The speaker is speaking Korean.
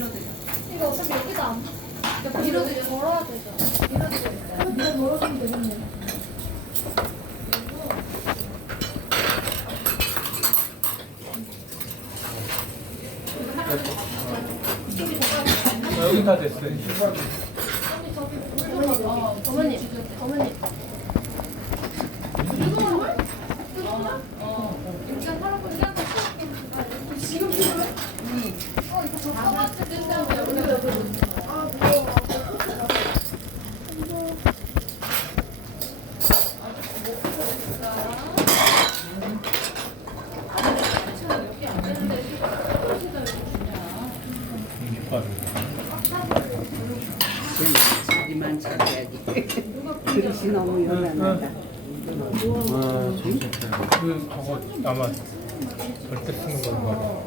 밀어드려. 이거 어차피 여기다 안 그러니까 밀어드려. 걸어야 되잖아. 밀어드려. 네가 걸어주면 되겠네. 어, 여기 다 됐어요. 어머님, 어머님. 어. 일단 할아버지한테 지금 필요해? 어, 이거 젓가락 뜯는다고 여기다 여기 안 되는데 이렇게 할아버지가 이렇게 주냐. 자기만 찾아야지. 그릇이 너무 요란하다. 아, 그 저거 아마 절대 쓰는 건가 봐.